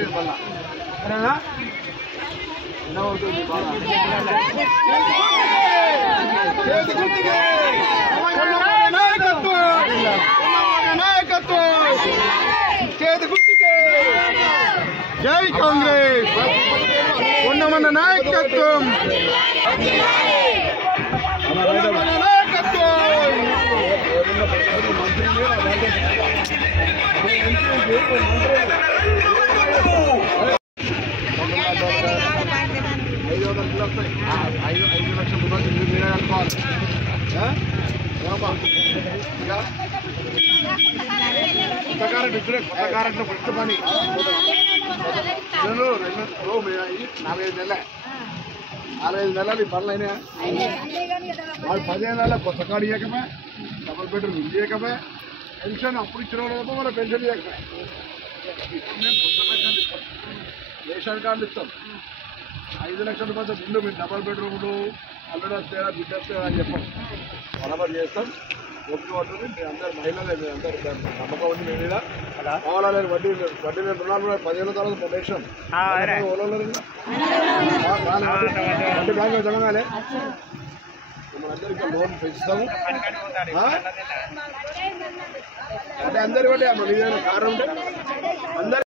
సరేనా జై కాంగ్రెస్ ఉన్నమన్న నాయకత్వం ఐదు లక్షల రూపాయలు మీరే కట్టుకోవాలి కొత్త కారెంట్లో ఫస్ట్ పని 4-5 నెలలు ఈ పనులు అయినా వాళ్ళు 15 నెలల కొత్త కార్డు ఇవ్వకమే డబుల్ బెడ్రూమ్ ఇల్లు ఇవ్వకమే పెన్షన్ అప్పుడు ఇచ్చిన వాళ్ళు మన పెన్షన్ ఇవ్వకమే ఇప్పుడు మేము కొత్త పెన్షన్ ఇస్తాం రేషన్ కార్డులు ఇస్తాం 5 లక్షల రూపాయలు ముందు మీరు డబుల్ బెడ్రూమ్లు అల్లుడు వస్తాయా బిడ్డ వస్తాయా అని చెప్పాం బరాబర్ చేస్తాం ఓపిక పడుతుంది మీ అందరు మహిళలే మీ అందరు నమ్మకం ఉంది మీ మీద కావాలని వడ్డీ రుణాలు కూడా 15 తర్వాత పొందేసాం వడ్డీ బ్యాంకులో జమగానే మనందరికీ లోన్ పెంచుతాము అంటే అందరి బట్టి కారణం ఉంటే అందరు